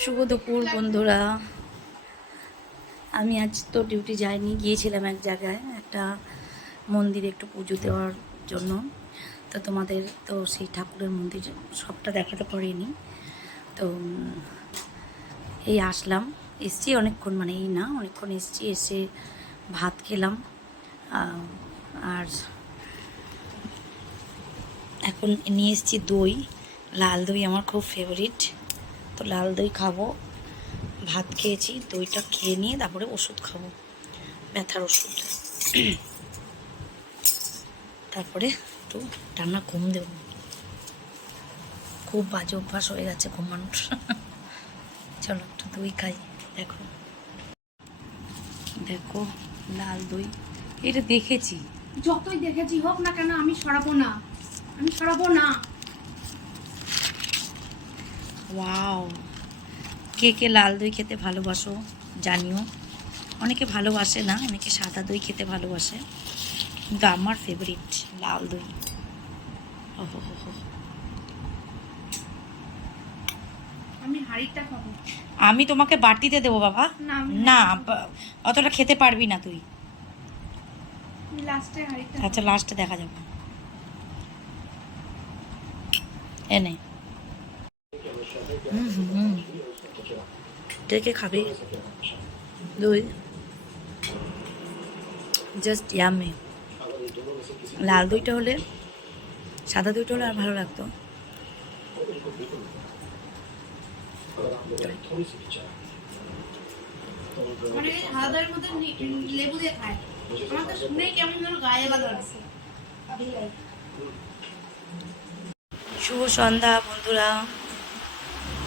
শুভ দুপুর, বন্ধুরা। আমি আজ তো ডিউটি যাইনি, গিয়েছিলাম এক জায়গায়, একটা মন্দিরে একটু পুজো দেওয়ার জন্য। তো তোমাদের তো সেই ঠাকুরের মন্দির সবটা দেখাতে পারিনি। তো এই আসলাম। এসছি অনেকক্ষণ মানে এই না, অনেকক্ষণ এসছি, এসে ভাত খেলাম। আর এখন নিয়ে এসছি দই। লাল দই আমার খুব ফেভারিট তো লাল দই খাব। ভাত খেয়েছি, দইটা খেয়ে নিয়ে তারপরে ওষুধ খাব, ব্যথার ওষুধ। তারপরে একটু টানা ঘুম দেব। খুব বাজে অভ্যাস হয়ে গেছে ঘুমানোর চলো একটু দই খাই, দেখো। দেখো, লাল দই, এটা দেখেছি। যতই দেখেছি হোক না কেন আমি সরাবো না। আমি সরাবো না। ওয়াও কে কে লাল দই খেতে ভালোবাসো জানিও। অনেকে ভালোবাসে না অনেকে সাদা দই খেতে ভালোবাসে কিন্তু আমার ফেভারিট লাল দই। ওহো হো। আমি হাড়িটা খাব। আমি তোমাকে বাটিতে দেবো বাবা। না অতটা খেতে পারবি না তুই। আচ্ছা লাস্টে দেখা যাবে। এনে। হুম কে কে খাবে দই জাস্ট ইয়ামি লাল দইটা হলে সাদা দইটা হলে আর ভালো লাগতো। মানে হালদার মধ্যে নি- লেবু দিয়ে খায়। আমার তো শুনেই কেমন যেন গায়ে লাগা আছে শুভ সন্ধ্যা বন্ধুরা।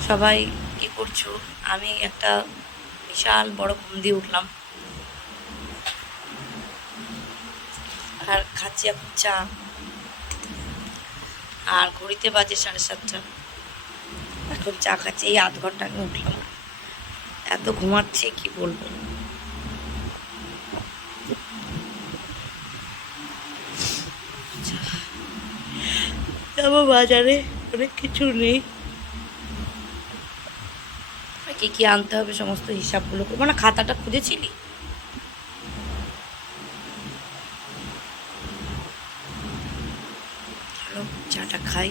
সবাই কি করছ? আমি একটা বিশাল বড় ঘুম দিয়ে উঠলাম। আর খাচ্ছি এখন চা। আর ঘড়িতে বাজে সাড়ে সাতটা। এখন চা খাচ্ছি, এই আধ ঘণ্টা আগে উঠলাম। এত ঘুমাচ্ছি, কি বলব? যাব বাজারে, অনেক কিছু নেই। কি কি আনতে হবে, সমস্ত হিসাবগুলো করব। না খাতাটা খুঁজেছিলি? চাটা খাই।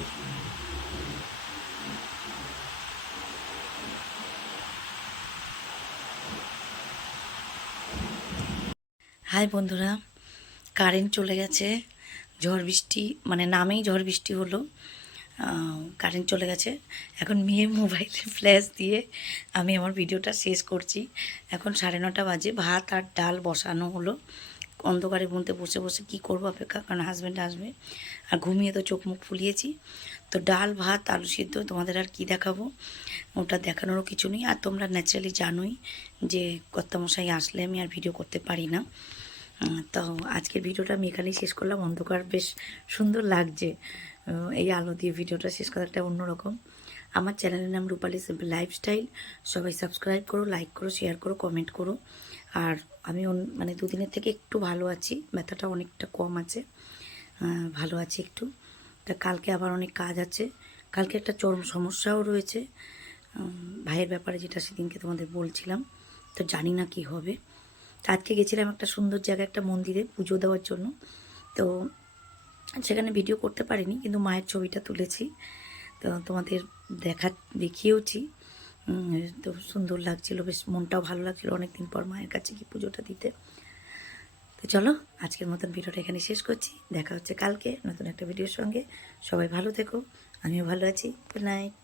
হাই বন্ধুরা, কারেন্ট চলে গেছে। ঝড় বৃষ্টি মানে নামেই ঝড় বৃষ্টি হলো। কারেন্ট চলে গেছে। এখন মেয়ের মোবাইলে ফ্ল্যাশ দিয়ে আমি আমার ভিডিওটা শেষ করছি। এখন সাড়ে নটা বাজে, ভাত আর ডাল বসানো হলো। অন্ধকারে বুনতে বসে বসে কি করব অপেক্ষা? কারণ হাজব্যান্ড আসবে। আর ঘুমিয়ে তো চোখ মুখ ফুলিয়েছি। তো ডাল, ভাত, আলু সিদ্ধ, তোমাদের আর কি দেখাবো? ওটা দেখানোরও কিছু নেই। আর তোমরা ন্যাচারালি জানোই যে কর্তামশাই আসলে আমি আর ভিডিও করতে পারি না। তো আজকের ভিডিওটা আমি এখানেই শেষ করলাম। অন্ধকার বেশ সুন্দর লাগছে। এই আলো দিয়ে ভিডিওটা শেষ করা একটা অন্যরকম। আমার চ্যানেলের নাম রূপালী সিম্পল লাইফস্টাইল। সবাই সাবস্ক্রাইব করো, লাইক করো, শেয়ার করো, কমেন্ট করো। আর আমি মানে দুদিনের থেকে একটু ভালো আছি, ব্যথাটা অনেকটা কম আছে। ভালো আছি একটু। তা কালকে আবার অনেক কাজ আছে। কালকে একটা চরম সমস্যাও রয়েছে। ভাইয়ের ব্যাপারে যেটা সেদিনকে তোমাদের বলছিলাম। তো জানি না কি হবে। আজকে গেছিলাম একটা সুন্দর জায়গায় একটা মন্দিরে পুজো দেওয়ার জন্য। তো সেখানে ভিডিও করতে পারিনি, কিন্তু মায়ের ছবিটা তুলেছি। তো তোমাদের দেখা, দেখিয়েওছি। তো সুন্দর লাগছিল, বেশ মনটাও ভালো লাগছিল অনেকদিন পর মায়ের কাছে কি পুজোটা দিতে। তো চলো, আজকের মতন ভিডিওটা এখানে শেষ করছি। দেখা হচ্ছে কালকে নতুন একটা ভিডিওর সঙ্গে। সবাই ভালো থেকো, আমিও ভালো আছি। Good night